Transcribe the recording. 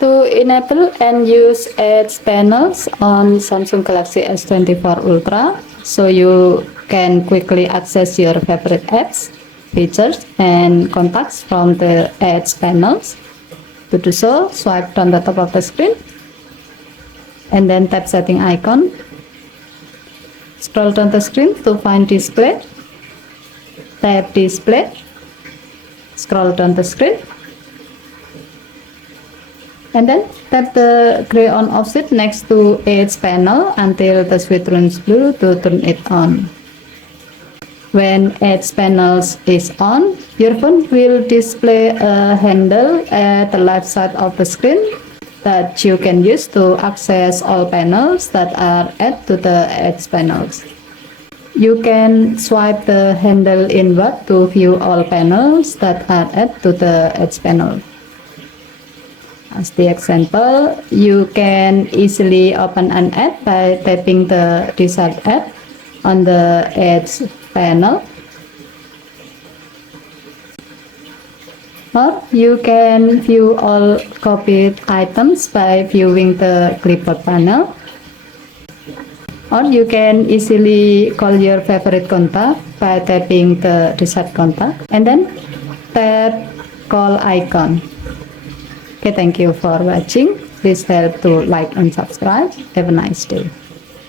To enable and use ads panels on Samsung Galaxy S24 Ultra, so you can quickly access your favorite apps, features, and contacts from the ads panels. To do so, swipe down the top of the screen and then tap setting icon. Scroll down the screen to find display. Tap display. Scroll down the screen. And then tap the gray on off switch next to ads panel until the switch turns blue to turn it on. When ads panels is on, your phone will display a handle at the left side of the screen that you can use to access all panels that are added to the ads panels. You can swipe the handle inward to view all panels that are added to the ads panel. As the example, you can easily open an ad by tapping the desired ad on the ads panel, or you can view all copied items by viewing the clipboard panel, or you can easily call your favorite contact by tapping the desired contact and then tap call icon. Okay, thank you for watching. Please help to like and subscribe. Have a nice day.